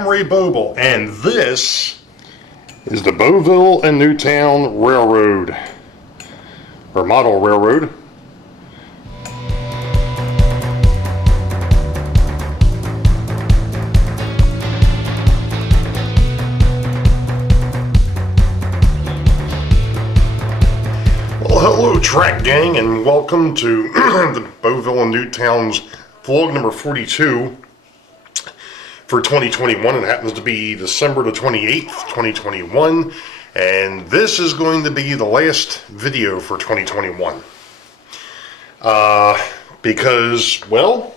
I'm Ray Boeville, and this is the Boeville and Newtown Railroad, or model railroad. Well, hello Track Gang, and welcome to the Boeville and Newtown's vlog number 42. For 2021. It happens to be December the 28th, 2021, and this is going to be the last video for 2021. Because, well,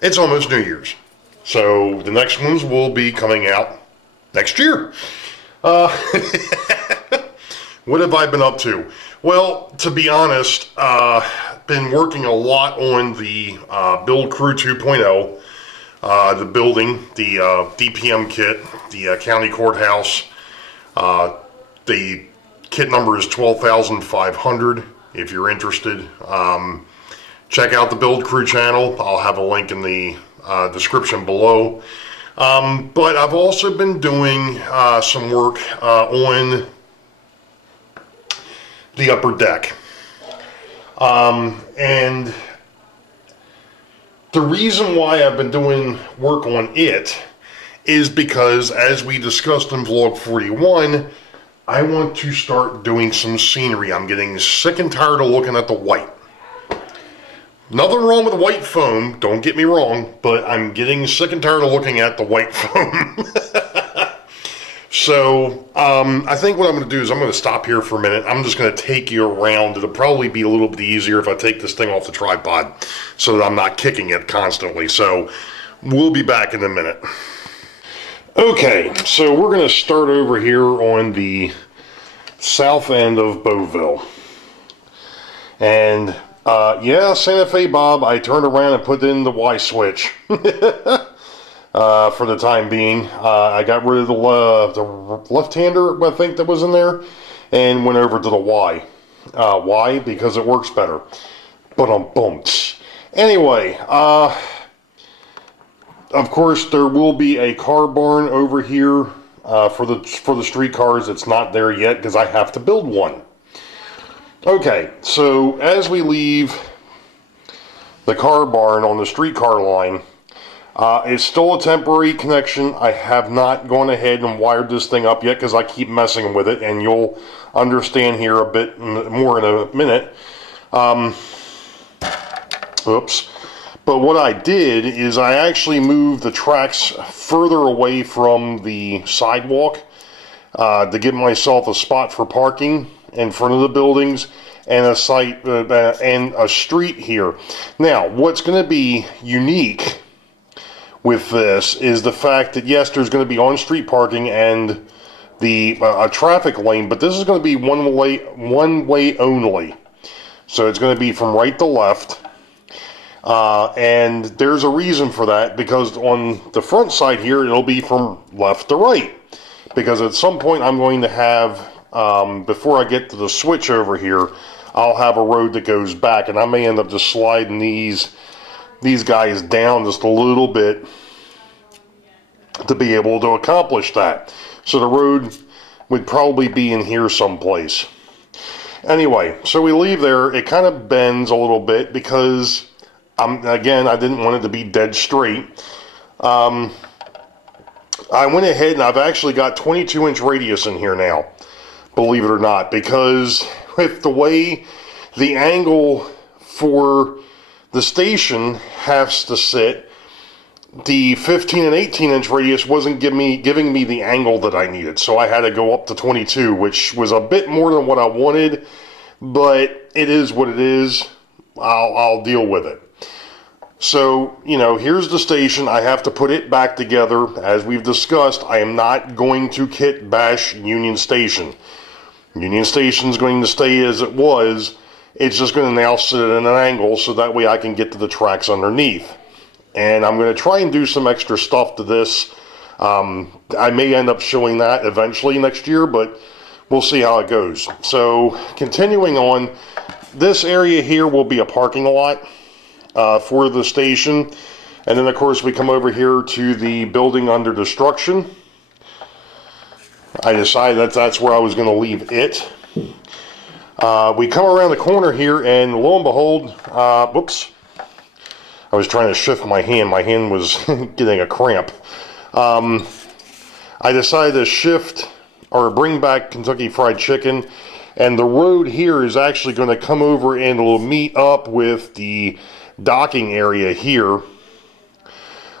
it's almost New Year's. So the next ones will be coming out next year. What have I been up to? Well, to be honest, been working a lot on the Build Crew 2.0. The building, the DPM kit, the county courthouse. The kit number is 12,500 if you're interested. Check out the Build Crew channel. I'll have a link in the description below. But I've also been doing some work on the upper deck. And the reason why I've been doing work on it is because, as we discussed in vlog 41, I want to start doing some scenery. I'm getting sick and tired of looking at the white. Nothing wrong with white foam, don't get me wrong, but I'm getting sick and tired of looking at the white foam. So, I think what I'm going to do is I'm going to stop here for a minute. I'm just going to take you around. It'll probably be a little bit easier if I take this thing off the tripod so that I'm not kicking it constantly. So, we'll be back in a minute. Okay, so we're going to start over here on the south end of Boeville. And, yeah, Santa Fe Bob, I turned around and put in the Y switch. For the time being. I got rid of the left-hander, I think, that was in there, and went over to the Y. Why? Because it works better. But anyway, of course, there will be a car barn over here for the streetcars. It's not there yet because I have to build one. Okay, so as we leave the car barn on the streetcar line, it's still a temporary connection. I have not gone ahead and wired this thing up yet because I keep messing with it, and you'll understand here a bit more in a minute. Oops. But what I did is I actually moved the tracks further away from the sidewalk to give myself a spot for parking in front of the buildings and a site and a street here. Now, what's going to be unique with this is the fact that, yes, there's going to be on-street parking and the a traffic lane, but this is going to be one way only. So it's going to be from right to left, and there's a reason for that, because on the front side here it'll be from left to right, because at some point I'm going to have, before I get to the switch over here, I'll have a road that goes back, and I may end up just sliding these guys down just a little bit to be able to accomplish that. So the road would probably be in here someplace. Anyway, so we leave there. It kind of bends a little bit because, again, I didn't want it to be dead straight. I went ahead and I've actually got 22-inch radius in here now, believe it or not, because with the way the angle for the station has to sit, the 15 and 18-inch radius wasn't giving me the angle that I needed, so I had to go up to 22, which was a bit more than what I wanted, but it is what it is. I'll deal with it. So, you know, here's the station. I have to put it back together. As we've discussed, I am not going to kit bash Union Station. Union Station's going to stay as it was. It's just going to now sit at an angle so that way I can get to the tracks underneath. And I'm going to try and do some extra stuff to this. I may end up showing that eventually next year, but we'll see how it goes. So, continuing on, this area here will be a parking lot for the station. And then of course we come over here to the building under destruction. I decided that's where I was going to leave it. We come around the corner here, and lo and behold, whoops, I was trying to shift my hand. My hand was getting a cramp. I decided to shift or bring back Kentucky Fried Chicken, and the road here is actually going to come over and it'll meet up with the docking area here.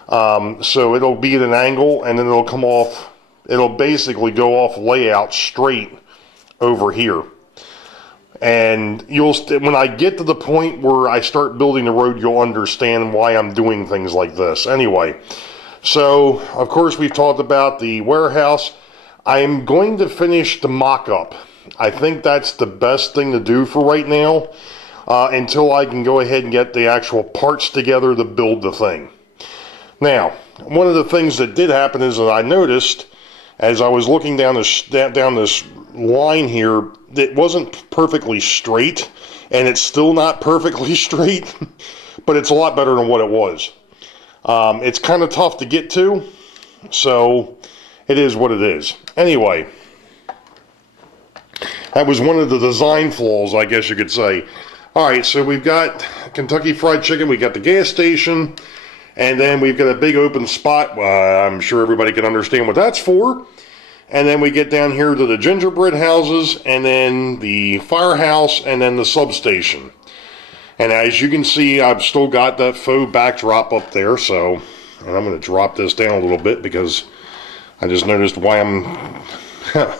So it'll be at an angle, and then it'll come off. It'll basically go off layout straight over here. And when I get to the point where I start building the road, you'll understand why I'm doing things like this. Anyway, so of course we've talked about the warehouse. I'm going to finish the mock-up. I think that's the best thing to do for right now, until I can go ahead and get the actual parts together to build the thing. Now, one of the things that did happen is that I noticed, as I was looking down this line here, it wasn't perfectly straight, and it's still not perfectly straight, but it's a lot better than what it was. It's kind of tough to get to, so it is what it is. Anyway, that was one of the design flaws, I guess you could say. Alright, so we've got Kentucky Fried Chicken, we got the gas station, and then we've got a big open spot. I'm sure everybody can understand what that's for. And then we get down here to the gingerbread houses, and then the firehouse, and then the substation. And as you can see, I've still got that faux backdrop up there, so, and I'm going to drop this down a little bit because I just noticed why I'm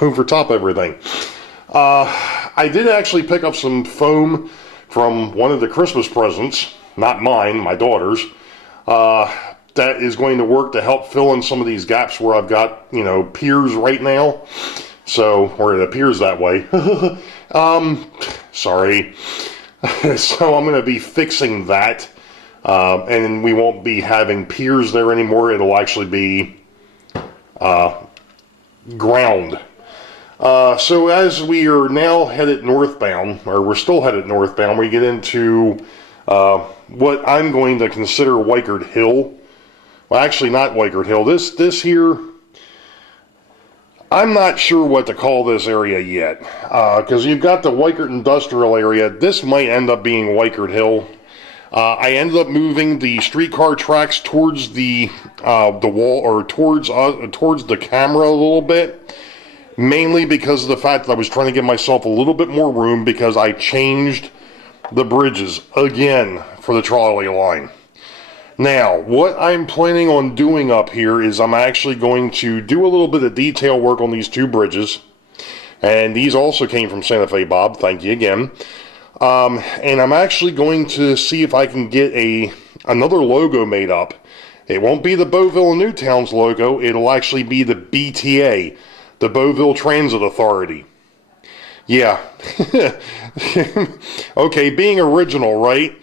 over top everything. I did actually pick up some foam from one of the Christmas presents, not mine, my daughter's. That is going to work to help fill in some of these gaps where I've got, piers right now. So, or it appears that way. Sorry. So I'm going to be fixing that. And we won't be having piers there anymore. It'll actually be ground. So as we are now headed northbound, or we're still headed northbound, we get into what I'm going to consider Wykert Hill. Well, actually not Wykert Hill. This here, I'm not sure what to call this area yet. Because you've got the Wykert Industrial area. This might end up being Wykert Hill. I ended up moving the streetcar tracks towards the wall, or towards the camera a little bit. Mainly because of the fact that I was trying to give myself a little bit more room, because I changed the bridges again for the trolley line. Now, what I'm planning on doing up here is I'm actually going to do a little bit of detail work on these two bridges. And these also came from Santa Fe Bob, thank you again. And I'm actually going to see if I can get another logo made up. It won't be the Boeville and Newtown's logo, it'll actually be the BTA, the Boeville Transit Authority. Yeah. Okay, being original, right?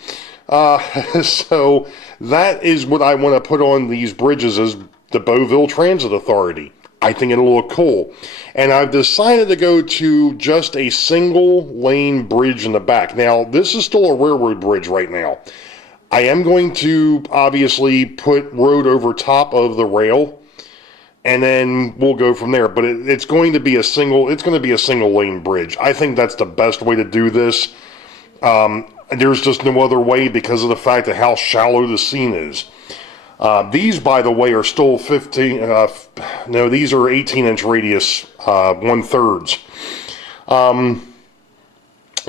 So that is what I want to put on these bridges, as the Boeville Transit Authority. I think it'll look cool. And I've decided to go to just a single lane bridge in the back. Now, this is still a railroad bridge right now. I am going to obviously put road over top of the rail, and then we'll go from there. But it's going to be a single lane bridge. I think that's the best way to do this. There's just no other way because of the fact of how shallow the scene is. These, by the way, are still 15. No, these are 18-inch radius, 1/3.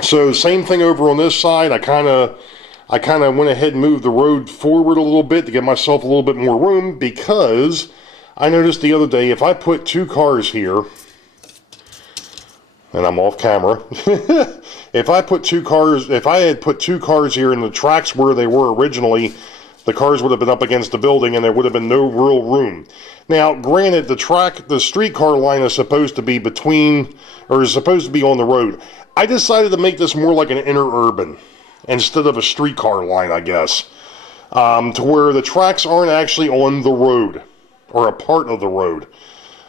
So same thing over on this side. I kind of went ahead and moved the road forward a little bit to give myself a little bit more room, because I noticed the other day, if I put two cars here, and I'm off camera, if I had put two cars here and the tracks where they were originally, the cars would have been up against the building and there would have been no real room. Now, granted, the streetcar line is supposed to be is supposed to be on the road. I decided to make this more like an interurban instead of a streetcar line, I guess, to where the tracks aren't actually on the road, or a part of the road.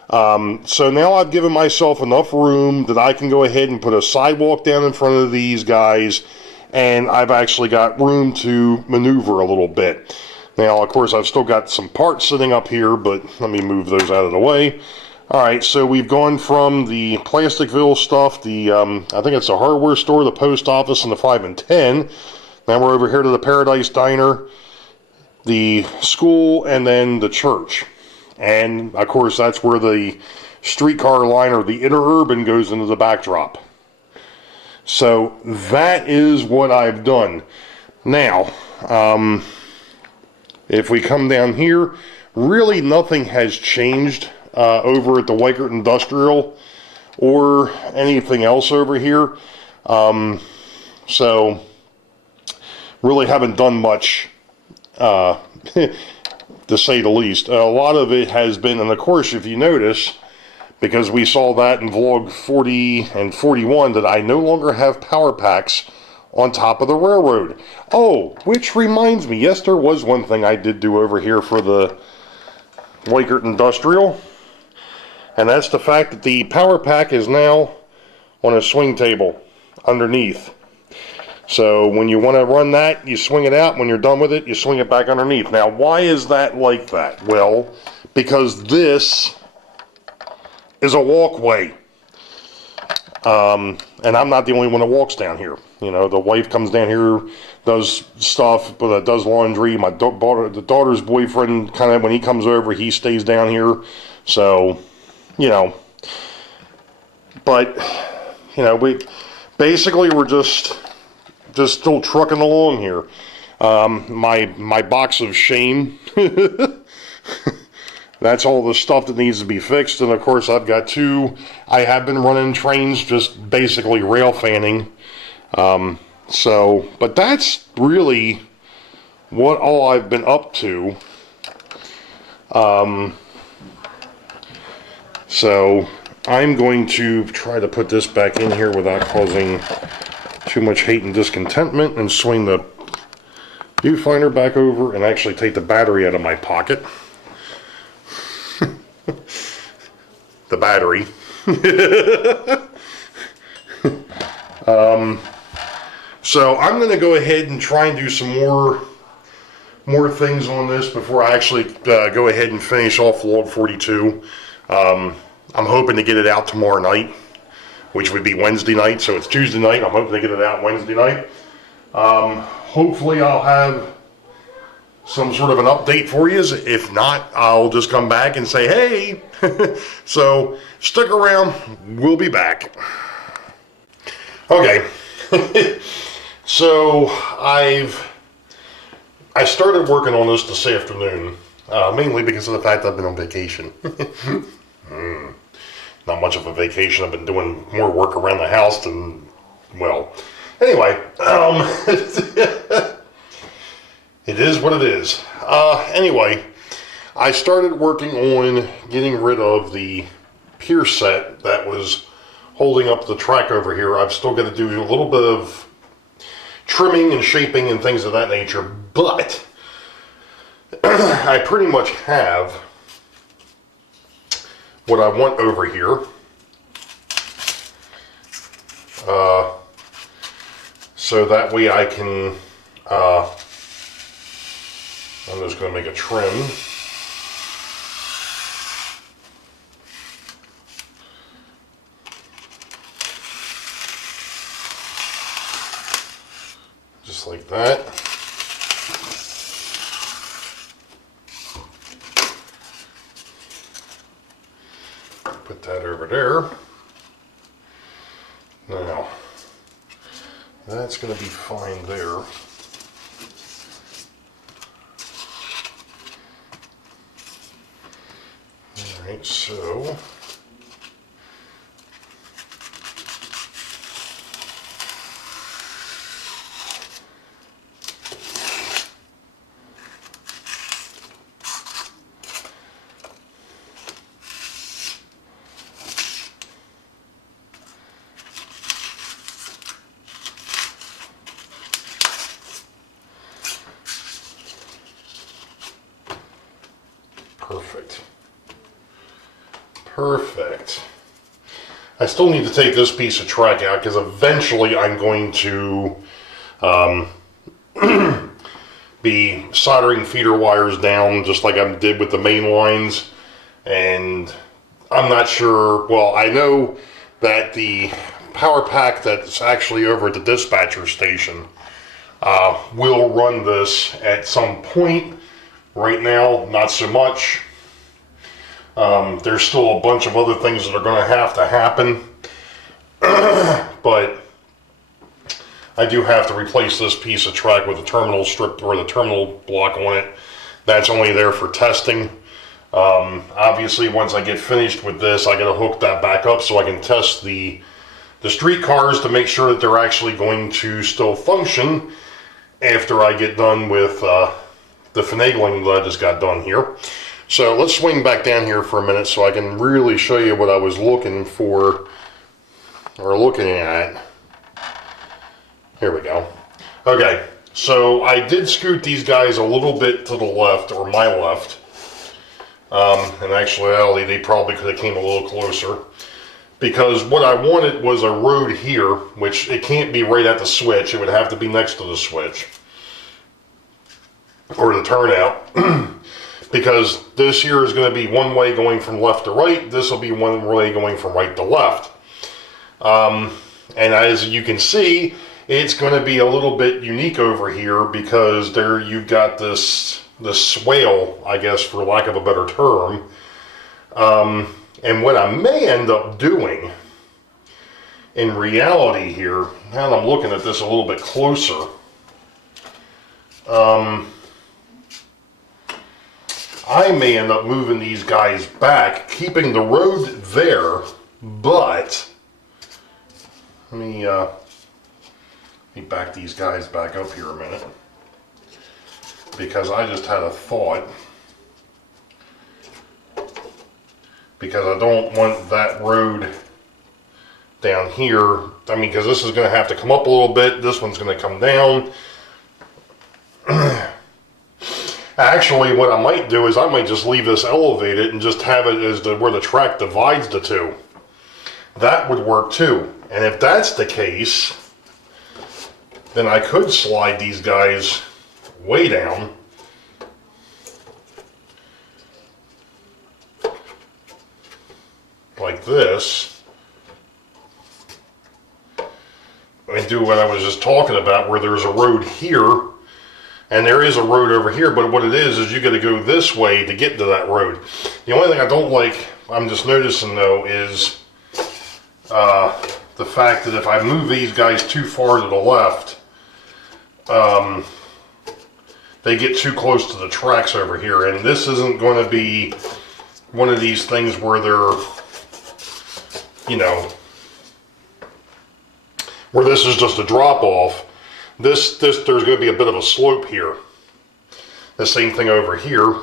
So now I've given myself enough room that I can go ahead and put a sidewalk down in front of these guys, and I've actually got room to maneuver a little bit. Now, of course, I've still got some parts sitting up here, but let me move those out of the way. Alright, so we've gone from the Plasticville stuff, the, I think it's a hardware store, the post office, and the 5 and 10. Now we're over here to the Paradise Diner, the school, and then the church. And, of course, that's where the streetcar line, or the Interurban, goes into the backdrop. So, that is what I've done. Now, if we come down here, really nothing has changed over at the Weikert Industrial or anything else over here. So, really haven't done much, to say the least. A lot of it has been, and of course, if you notice, because we saw that in vlog 40 and 41, that I no longer have power packs on top of the railroad. Oh, which reminds me, yes, there was one thing I did do over here for the Weikert Industrial, and that's the fact that the power pack is now on a swing table underneath. So when you want to run that, you swing it out. When you're done with it, you swing it back underneath. Now, why is that like that? Well, because this is a walkway. And I'm not the only one that walks down here. You know, the wife comes down here, does stuff, but does laundry. My the daughter's boyfriend, kind of, when he comes over, he stays down here. So, you know, but, you know, we're just still trucking along here. My box of shame. That's all the stuff that needs to be fixed. And of course, I've got I have been running trains, just basically rail fanning. But that's really what all I've been up to. So I'm going to try to put this back in here without causing too much hate and discontentment, and swing the viewfinder back over and actually take the battery out of my pocket. The battery. So I'm going to go ahead and try and do some more things on this before I actually go ahead and finish off log 42. I'm hoping to get it out tomorrow night, which would be Wednesday night. So it's Tuesday night. I'm hoping to get it out Wednesday night. Hopefully I'll have some sort of an update for you. If not, I'll just come back and say, hey. So stick around. We'll be back. Okay. So I started working on this afternoon, mainly because of the fact I've been on vacation. Not much of a vacation. I've been doing more work around the house than, well, anyway, it is what it is. Anyway, I started working on getting rid of the pier set that was holding up the track over here. I've still got to do a little bit of trimming and shaping and things of that nature, but I pretty much have what I want over here. So that way I can, I'm just going to make a trim. Just like that. Put that over there. Now, that's going to be fine there. Alright, so perfect. I still need to take this piece of track out because eventually I'm going to be soldering feeder wires down just like I did with the main lines. And I'm not sure, well, I know that the power pack that's actually over at the dispatcher station will run this at some point. Right now, not so much. There's still a bunch of other things that are going to happen. But I do have to replace this piece of track with the terminal strip or the terminal block on it. That's only there for testing. Obviously, once I get finished with this, I got to hook that back up so I can test the street cars to make sure that they're actually going to still function after I get done with the finagling that I just got done here. So let's swing back down here for a minute so I can really show you what I was looking for or looking at. Here we go. Okay, so I did scoot these guys a little bit to the left, or my left. In actuality, they probably could have came a little closer, because what I wanted was a road here, which it can't be right at the switch. It would have to be next to the switch or the turnout, because this here is going to be one way going from left to right. This will be one way going from right to left. And as you can see, it's going to be a little bit unique over here, because there you've got this swale, I guess, for lack of a better term. And what I may end up doing in reality here, now that I'm looking at this a little bit closer, I may end up moving these guys back, keeping the road there, but let me back these guys back up here a minute, because I just had a thought, because I don't want that road down here. I mean, because this is going to have to come up a little bit, this one's going to come down. Actually, what I might do is I might just leave this elevated and just have it as where the track divides the two. That would work too. And if that's the case, then I could slide these guys way down. Like this. And do what I was just talking about, where there's a road here, and there is a road over here, but what it is you got to go this way to get to that road. The only thing I don't like, I'm just noticing though, is the fact that if I move these guys too far to the left, they get too close to the tracks over here, and this isn't going to be one of these things where they're, you know, where this is just a drop off. There's going to be a bit of a slope here. The same thing over here.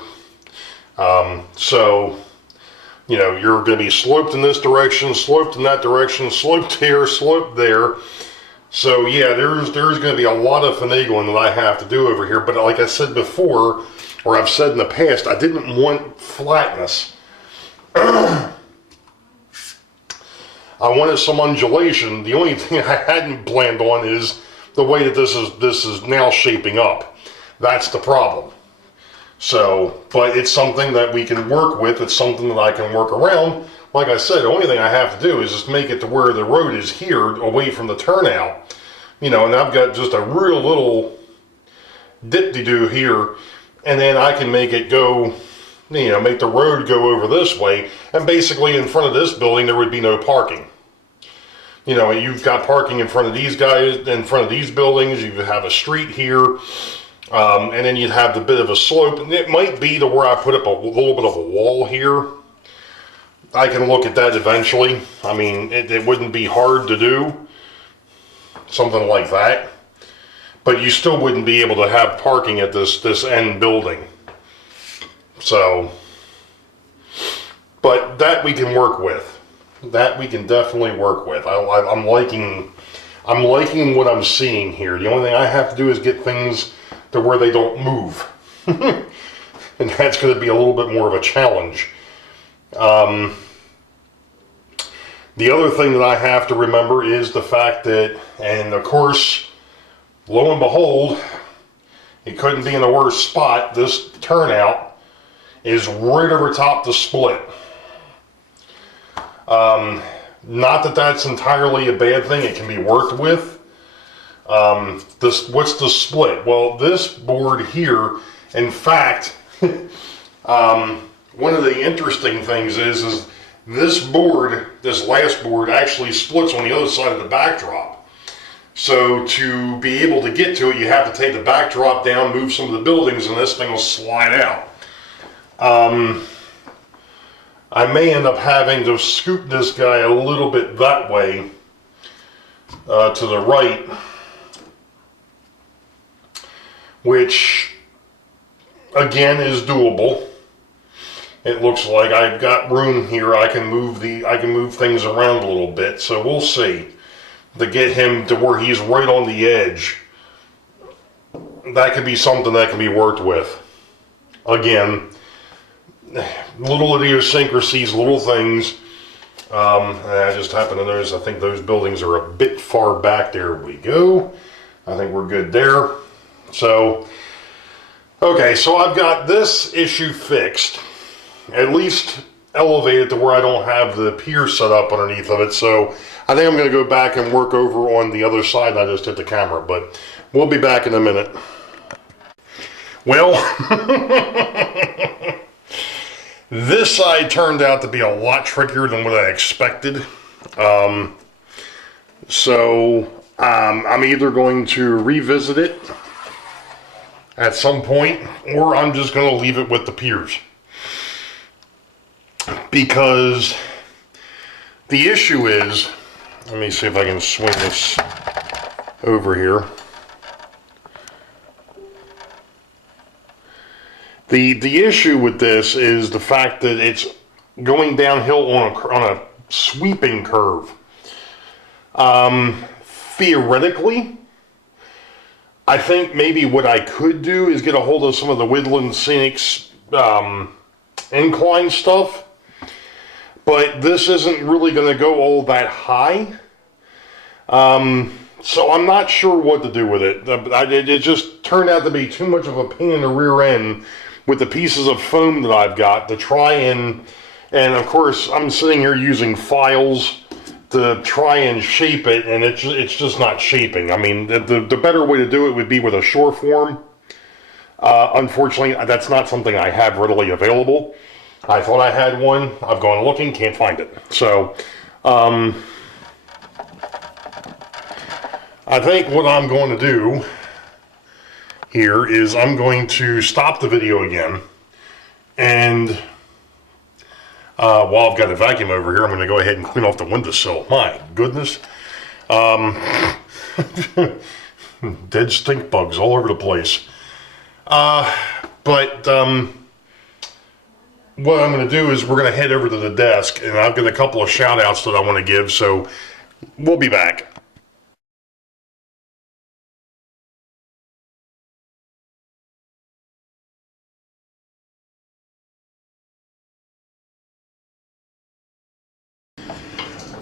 So, you know, you're going to be sloped in this direction, sloped in that direction, sloped here, sloped there. So yeah, there's going to be a lot of finagling that I have to do over here. But like I said before, or I've said in the past, I didn't want flatness. I wanted some undulation. The only thing I hadn't planned on is the way that this is now shaping up. That's the problem. So, but it's something that we can work with. It's something that I can work around. Like I said, the only thing I have to do is just make it to where the road is here, away from the turnout. You know, and I've got just a real little dip-de-doo here, and then I can make it go, you know, make the road go over this way, and basically in front of this building there would be no parking. You know, you've got parking in front of these guys, in front of these buildings, you have a street here, and then you'd have the bit of a slope, and it might be to where I put up a little bit of a wall here. I can look at that eventually. I mean, it wouldn't be hard to do, something like that, but you still wouldn't be able to have parking at this end building. So, but that we can work with. That we can definitely work with. I'm liking what I'm seeing here. The only thing I have to do is get things to where they don't move. And that's going to be a little bit more of a challenge. The other thing that I have to remember is the fact that, and of course, lo and behold, It couldn't be in a worse spot. This turnout is right over top the split. Not that that's entirely a bad thing. It can be worked with. What's the split? Well, this board here, in fact, one of the interesting things is this board, this last board, actually splits on the other side of the backdrop. So to be able to get to it, you have to take the backdrop down, move some of the buildings, and this thing will slide out. I may end up having to scoop this guy a little bit that way, to the right, which again is doable. It looks like I've got room here. I can move things around a little bit, so we'll see. To get him to where he's right on the edge, that could be something that can be worked with. Again, little idiosyncrasies, little things. I just happen to notice I think those buildings are a bit far back. There we go. I think we're good there. So, okay, so I've got this issue fixed. At least elevated to where I don't have the pier set up underneath of it. So I think I'm going to go back and work over on the other side. I just hit the camera, but we'll be back in a minute. Well, this side turned out to be a lot trickier than what I expected. So I'm either going to revisit it at some point, or I'm just going to leave it with the piers. Because the issue is, let me see if I can swing this over here. The issue with this is the fact that it's going downhill on a sweeping curve. Theoretically, I think maybe what I could do is get a hold of some of the Woodland Scenics incline stuff. But this isn't really going to go all that high. So I'm not sure what to do with it. It just turned out to be too much of a pain in the rear end with the pieces of foam that I've got to try and of course I'm sitting here using files to try and shape it, and it's just not shaping. I mean, the better way to do it would be with a shore form. Unfortunately, that's not something I have readily available. I thought I had one. I've gone looking, can't find it. So, I think what I'm going to do here is I'm going to stop the video again. And while I've got the vacuum over here, I'm going to go ahead and clean off the windowsill. My goodness. Dead stink bugs all over the place. What I'm going to do is we're going to head over to the desk, and I've got a couple of shout outs that I want to give, so we'll be back.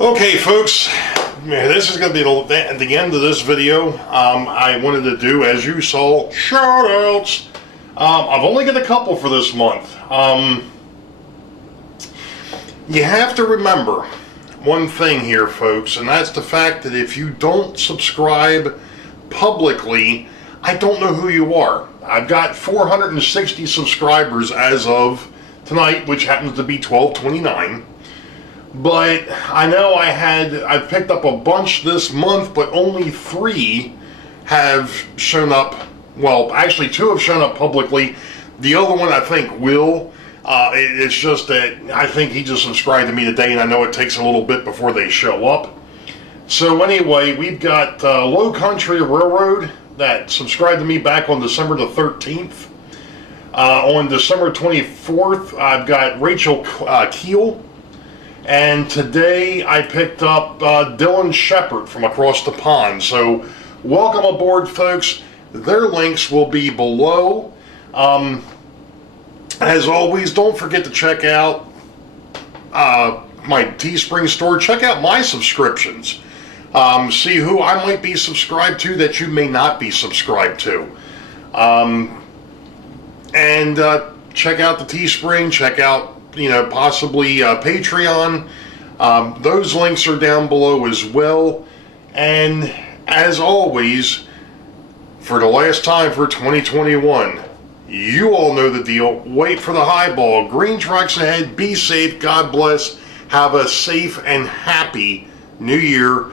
Okay, folks, this is going to be the end of this video. I wanted to do, as you saw, shout outs. I've only got a couple for this month. You have to remember one thing here, folks, and that's the fact that if you don't subscribe publicly, I don't know who you are. I've got 460 subscribers as of tonight, which happens to be 12/29. But I know I've picked up a bunch this month, but only 3 have shown up. Well, actually 2 have shown up publicly. The other one I think will. It's just that I think he just subscribed to me today, and I know it takes a little bit before they show up. So anyway, we've got Low Country Railroad that subscribed to me back on December the 13th. On December 24th, I've got Rachel Keel. And today I picked up Dylan Shepard from across the pond. So welcome aboard, folks. Their links will be below. As always, don't forget to check out my Teespring store. Check out my subscriptions. See who I might be subscribed to that you may not be subscribed to. And check out the Teespring, check out, possibly Patreon. Those links are down below as well. And as always, for the last time for 2021, you all know the deal. Wait for the highball. Green tracks ahead. Be safe. God bless. Have a safe and happy new year.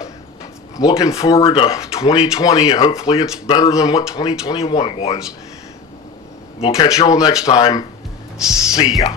Looking forward to 2020. Hopefully it's better than what 2021 was. We'll catch you all next time. See ya.